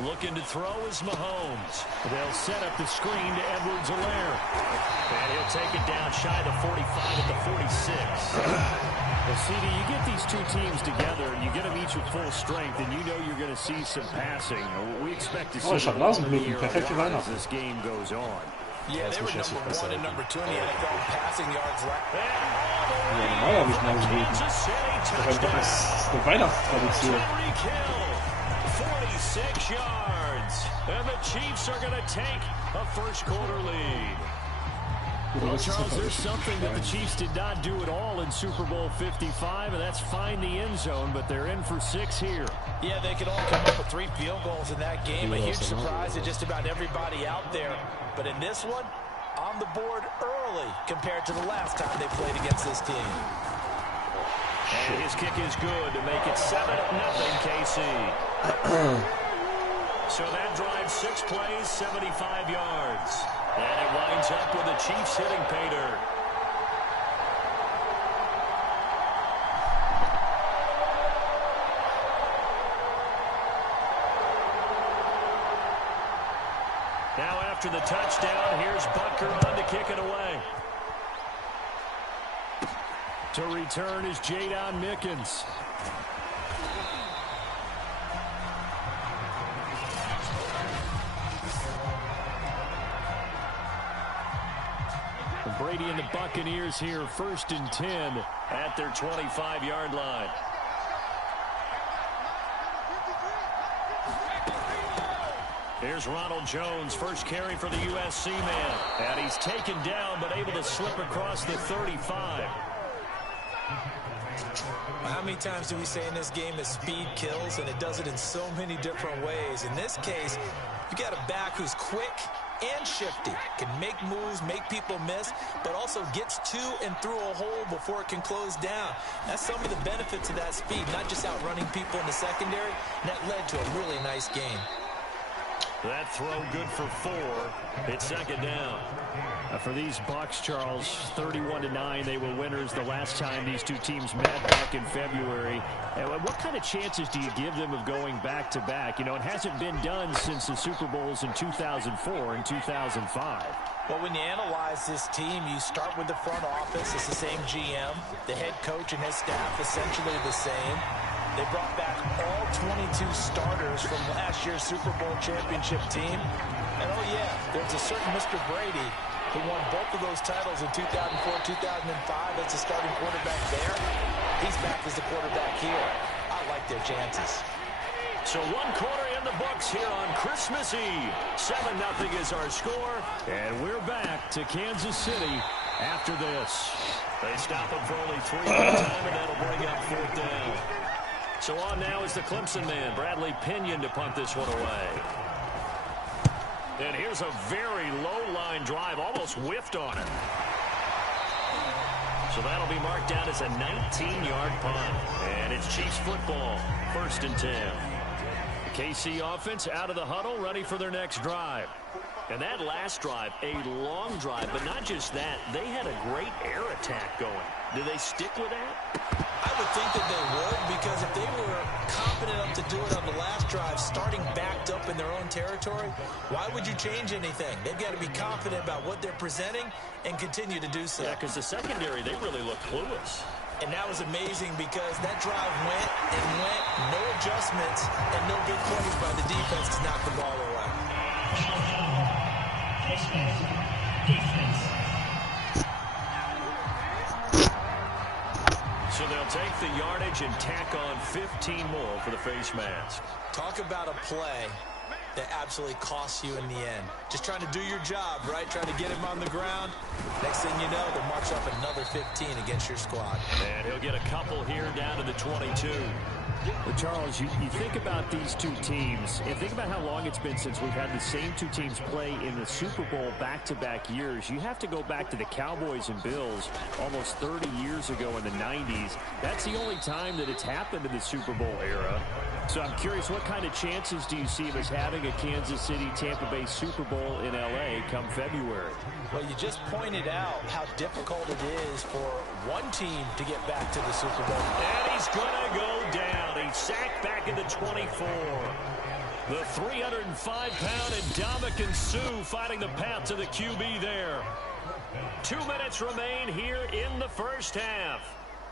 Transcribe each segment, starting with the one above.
Looking to throw is Mahomes. They'll set up the screen to Edwards-Helaire. And he'll take it down shy of the 45 at the 46. Well, CD, you get these two teams together, and you get them each at full strength, and you know you're going to see some passing. We expect to see ich hab Nasenbluten. Perfekte as this game goes on. Yeah, they were number 1 and number 2 in the NFL passing yards. Ja, normal habe ich Nasenbluten. Das ist eine Weihnachtstradition. 46 yards. And the Chiefs are going to take a first-quarter lead. Well, Charles, there's something that the Chiefs did not do at all in Super Bowl 55, and that's find the end zone, but they're in for 6 here. Yeah, they could all come up with 3 field goals in that game. A huge surprise to just about everybody out there. But in this one, on the board early compared to the last time they played against this team. And his kick is good to make it 7-0 KC. So that drives 6 plays, 75 yards. And it winds up with the Chiefs hitting pay dirt. Now after the touchdown, here's Butker on to kick it away. To return is Jadon Mickens. Brady and the Buccaneers here, 1st and 10 at their 25-yard line. Here's Ronald Jones, first carry for the USC man. And he's taken down, but able to slip across the 35. How many times do we say in this game that speed kills, and it does it in so many different ways? In this case, you got a back who's quick and shifty, can make moves, make people miss, but also gets to and through a hole before it can close down. That's some of the benefits of that speed, not just outrunning people in the secondary, and that led to a really nice game. That throw good for 4. It's 2nd down. For these Bucs, Charles, 31-9, they were winners the last time these two teams met back in February. What kind of chances do you give them of going back-to-back? You know, it hasn't been done since the Super Bowls in 2004 and 2005. Well, when you analyze this team, you start with the front office. It's the same GM. The head coach and his staff essentially the same. They brought back all 22 starters from last year's Super Bowl championship team. And, oh, yeah, there's a certain Mr. Brady who won both of those titles in 2004, 2005 as the starting quarterback there. He's back as the quarterback here. I like their chances. So 1 quarter in the books here on Christmas Eve. 7-0 is our score, and we're back to Kansas City after this. They stop him for only 3 time, and that'll bring up 4th down. So on now is the Clemson man, Bradley Pinion, to punt this one away. And here's a very low-line drive, almost whiffed on it. So that'll be marked down as a 19-yard punt. And it's Chiefs football, 1st and 10. The KC offense out of the huddle, ready for their next drive. And that last drive, a long drive, but not just that. They had a great air attack going. Do they stick with that? I would think that they would, because if they were confident enough to do it on the last drive, starting backed up in their own territory, why would you change anything? They've got to be confident about what they're presenting and continue to do so. Yeah, because the secondary, they really look clueless. And that was amazing because that drive went and went, no adjustments, and no big plays by the defense to knock the ball away. So they'll take the yardage and tack on 15 more for the face mask. Talk about a play that absolutely costs you in the end. Just trying to do your job, right? Trying to get him on the ground. Next thing you know, they'll march up another 15 against your squad. And he'll get a couple here down to the 22. Well, Charles, you think about these two teams, and think about how long it's been since we've had the same two teams play in the Super Bowl back-to-back years. You have to go back to the Cowboys and Bills almost 30 years ago in the 90s. That's the only time that it's happened in the Super Bowl era. So I'm curious, what kind of chances do you see of us having a Kansas City-Tampa Bay Super Bowl in L.A. come February? Well, you just pointed out how difficult it is for one team to get back to the Super Bowl. And he's going to go down. He's sacked back in the 24. The 305-pound Ndamukong Suh finding the path to the QB there. 2 minutes remain here in the first half.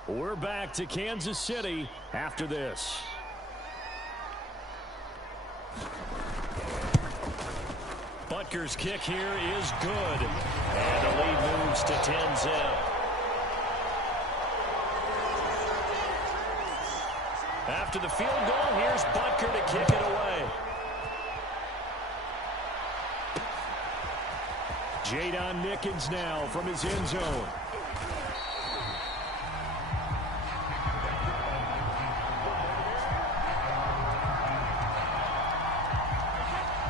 We're back to Kansas City after this. Butker's kick here is good. And the lead moves to 10-zip. After the field goal, here's Butker to kick it away. Jadon Nickens now from his end zone.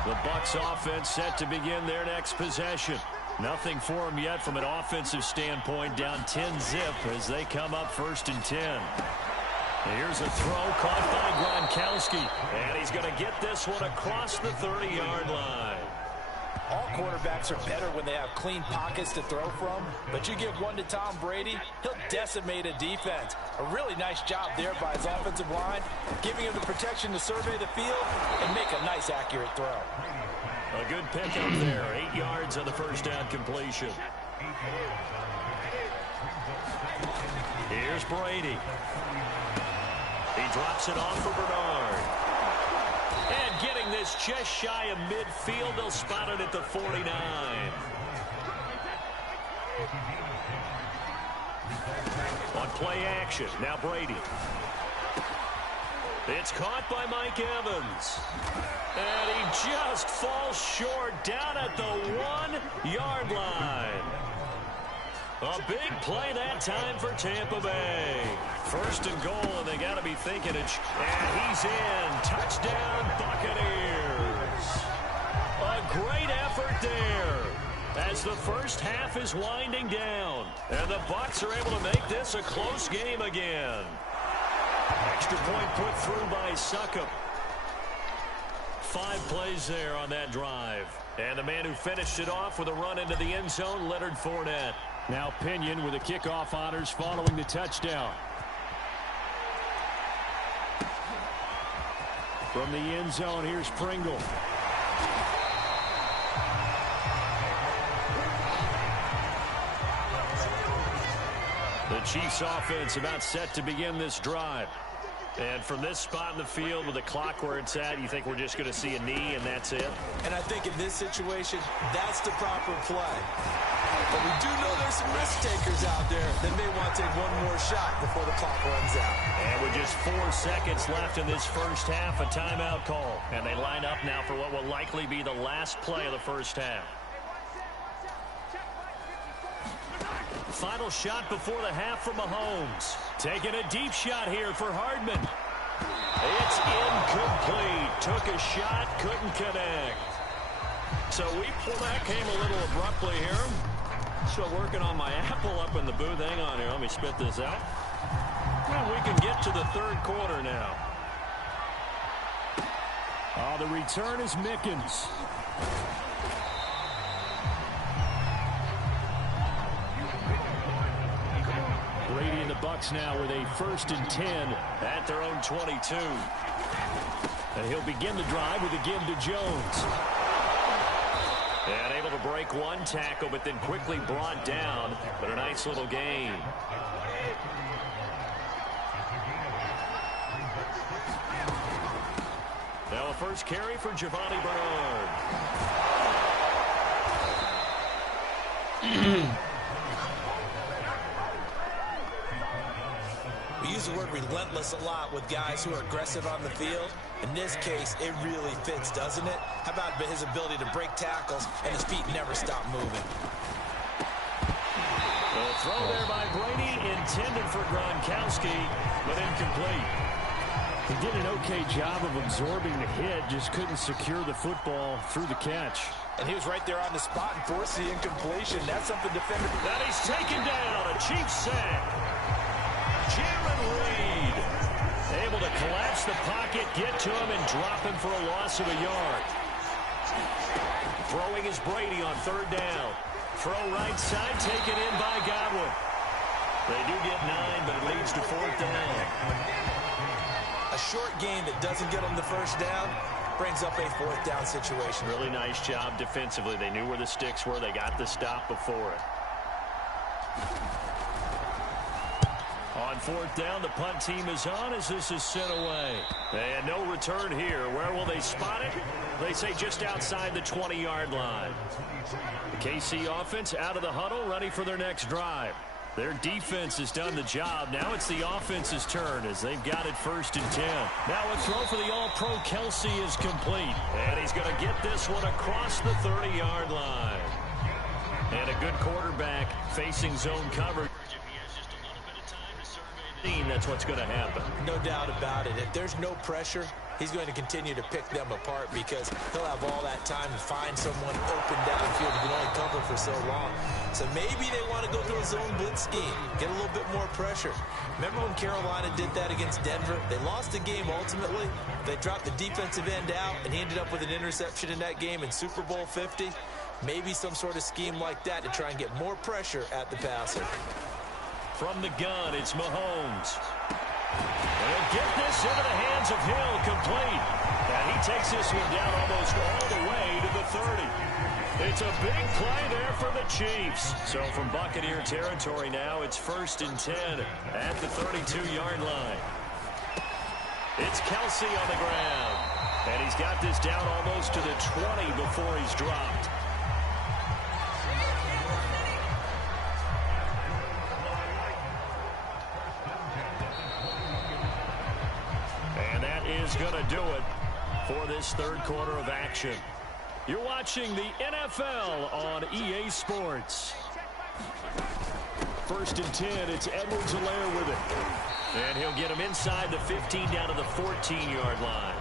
The Bucs offense set to begin their next possession. Nothing for them yet from an offensive standpoint, down 10-zip as they come up 1st and 10. Here's a throw caught by Gronkowski, and he's going to get this one across the 30-yard line. All quarterbacks are better when they have clean pockets to throw from, but you give one to Tom Brady, he'll decimate a defense. A really nice job there by his offensive line, giving him the protection to survey the field and make a nice, accurate throw. A good pickup there, 8 yards on the first down completion. Here's Brady. He drops it off for Bernard. And getting this just shy of midfield, they'll spot it at the 49. On play action, now Brady. It's caught by Mike Evans. And he just falls short down at the 1-yard line. A big play that time for Tampa Bay. 1st and goal, and they got to be thinking it. And he's in. Touchdown, Buccaneers. A great effort there as the first half is winding down. And the Bucs are able to make this a close game again. Extra point put through by Succop. 5 plays there on that drive. And the man who finished it off with a run into the end zone, Leonard Fournette. Now Pinion with the kickoff honors following the touchdown. From the end zone, here's Pringle. The Chiefs offense about set to begin this drive. And from this spot in the field with the clock where it's at, you think we're just going to see a knee and that's it? And I think in this situation, that's the proper play. But we do know there's some risk takers out there that may want to take one more shot before the clock runs out. And with just 4 seconds left in this first half, a timeout call. And they line up now for what will likely be the last play of the first half. Final shot before the half from Mahomes. Taking a deep shot here for Hardman. It's incomplete. Took a shot, couldn't connect. So that came a little abruptly here. Still working on my apple up in the booth. Hang on here. Let me spit this out. Well, we can get to the 3rd quarter now. The return is Mickens. Brady and the Bucs now with a 1st and 10 at their own 22. And he'll begin the drive with a give to Jones. And able to break one tackle, but then quickly brought down. But a nice little gain. Now a first carry for Giovanni Bernard. We use the word relentless a lot with guys who are aggressive on the field. In this case, it really fits, doesn't it? How about his ability to break tackles and his feet never stop moving? The throw there by Brady, intended for Gronkowski, but incomplete. He did an okay job of absorbing the hit, just couldn't secure the football through the catch. And he was right there on the spot and forced the incompletion. That's something defender. That he's taken down, a Chiefs sack. Jaron Reed able to collapse the pocket, get to him, and drop him for a loss of a yard. Throwing is Brady on 3rd down. Throw right side, taken in by Godwin. They do get 9, but it leads to 4th down. A short game that doesn't get them the first down brings up a fourth down situation. Really nice job defensively. They knew where the sticks were. They got the stop before it. On fourth down, the punt team is on as this is sent away. And no return here. Where will they spot it? They say just outside the 20-yard line. The KC offense out of the huddle, ready for their next drive. Their defense has done the job. Now it's the offense's turn as they've got it 1st and 10. Now a throw for the All-Pro Kelsey is complete. And he's going to get this one across the 30-yard line. And a good quarterback facing zone coverage. That's what's going to happen. No doubt about it. If there's no pressure, he's going to continue to pick them apart because he'll have all that time to find someone open downfield who can only cover for so long. So maybe they want to go through a zone blitz scheme, get a little bit more pressure. Remember when Carolina did that against Denver? They lost the game ultimately. They dropped the defensive end out, and he ended up with an interception in that game in Super Bowl 50. Maybe some sort of scheme like that to try and get more pressure at the passer. From the gun, it's Mahomes. They'll get this into the hands of Hill, complete. And he takes this one down almost all the way to the 30. It's a big play there for the Chiefs. So from Buccaneer territory now, it's 1st and 10 at the 32-yard line. It's Kelsey on the ground. And he's got this down almost to the 20 before he's dropped. Is going to do it for this third quarter of action. You're watching the NFL on EA Sports. 1st and 10, it's Edwards-Helaire with it. And he'll get him inside the 15 down to the 14-yard line.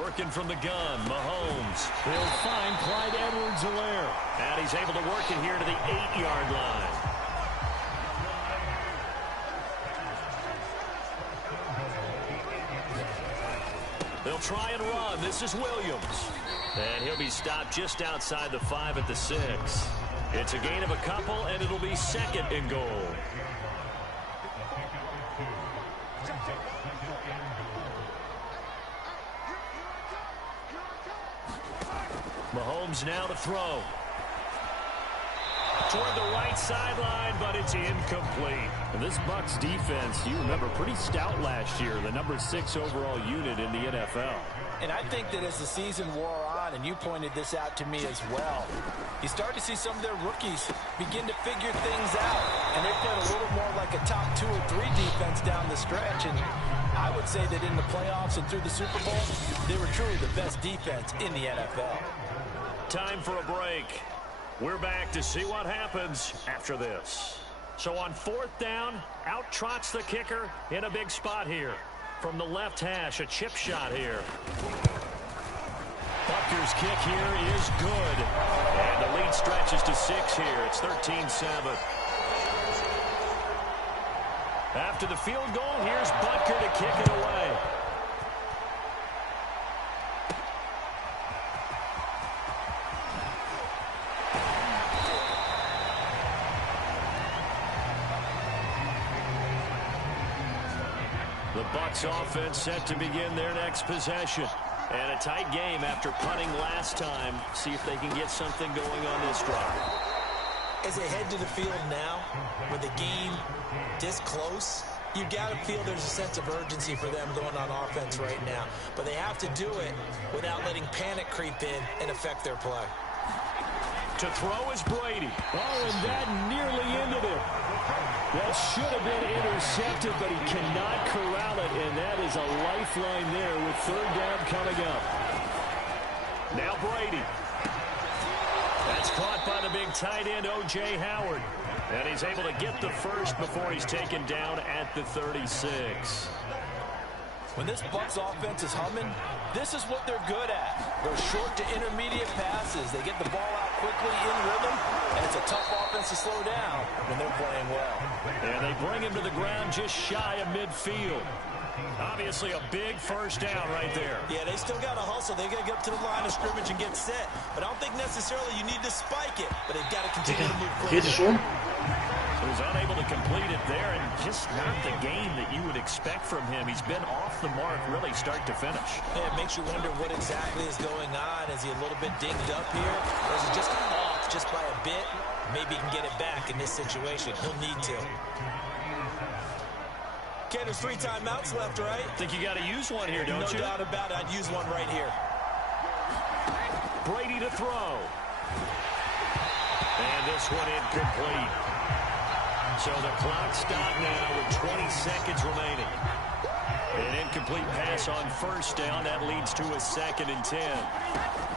Working from the gun, Mahomes. He'll find Clyde Edwards-Helaire. And he's able to work it here to the 8-yard line. They'll try and run. This is Williams. And he'll be stopped just outside the 5 at the 6. It's a gain of a couple, and it'll be 2nd and goal. Mahomes now to throw. Toward the right sideline, but it's incomplete. And this Bucs defense, you remember, pretty stout last year, the number 6 overall unit in the NFL. And I think that as the season wore on, and you pointed this out to me as well, you start to see some of their rookies begin to figure things out. And they played a little more like a top 2 or 3 defense down the stretch. And I would say that in the playoffs and through the Super Bowl, they were truly the best defense in the NFL. Time for a break. We're back to see what happens after this. So on 4th down, out trots the kicker in a big spot here. From the left hash, a chip shot here. Butker's kick here is good. And the lead stretches to 6 here. It's 13-7. After the field goal, here's Butker to kick it away. The Bucs offense set to begin their next possession. And a tight game after punting last time. See if they can get something going on this drive. As they head to the field now, with the game this close, you got to feel there's a sense of urgency for them going on offense right now. But they have to do it without letting panic creep in and affect their play. To throw is Brady. Oh, and that nearly ended it. That should have been intercepted, but he cannot corral it, and that is a lifeline there with 3rd down coming up. Now Brady. That's caught by the big tight end, O.J. Howard. And he's able to get the first before he's taken down at the 36. When this Bucs offense is humming, this is what they're good at. Those short to intermediate passes. They get the ball out quickly in rhythm, and it's a tough offense to slow down when they're playing well. And they bring him to the ground just shy of midfield. Obviously a big first down right there. Yeah, they still got to hustle. They got to get up to the line of scrimmage and get set. But I don't think necessarily you need to spike it, but they've got to continue to move quickly. Geht es schon? Was unable to complete it there, and just not the game that you would expect from him. He's been off the mark really start to finish. Yeah, it makes you wonder what exactly is going on. Is he a little bit dinged up here, or is he just off just by a bit? Maybe he can get it back in this situation. He'll need to. Okay, there's 3 timeouts left, right? Think you got to use one here, don't you? No doubt about it. I'd use one right here. Brady to throw. And this one incomplete. So the clock stopped now with 20 seconds remaining. An incomplete pass on first down. That leads to a 2nd and 10.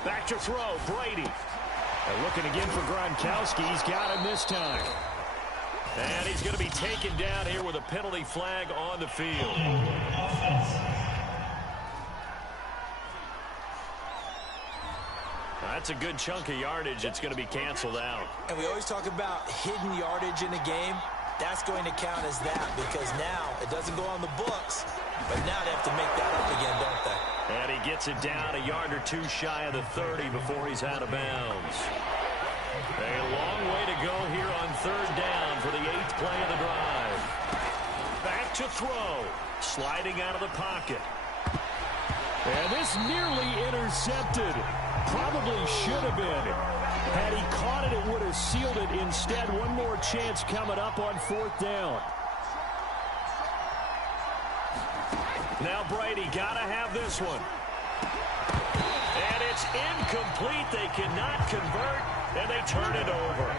Back to throw. Brady. And looking again for Gronkowski. He's got him this time. And he's going to be taken down here with a penalty flag on the field. That's a good chunk of yardage. It's going to be canceled out. And we always talk about hidden yardage in a game. That's going to count as that because now it doesn't go on the books, but now they have to make that up again, don't they? And he gets it down a yard or 2 shy of the 30 before he's out of bounds. A long way to go here on 3rd down for the 8th play of the drive. Back to throw. Sliding out of the pocket. And this nearly intercepted. Probably should have been. Had he caught it, it would have sealed it. Instead, one more chance coming up on 4th down. Now Brady got to have this one. And it's incomplete. They cannot convert, and they turn it over.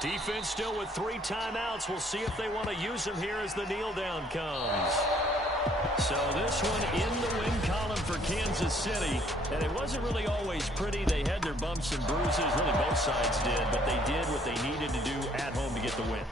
Defense still with 3 timeouts. We'll see if they want to use them here as the kneel down comes. So this one in the win column for Kansas City. And it wasn't really always pretty. They had their bumps and bruises. Really both sides did. But they did what they needed to do at home to get the win.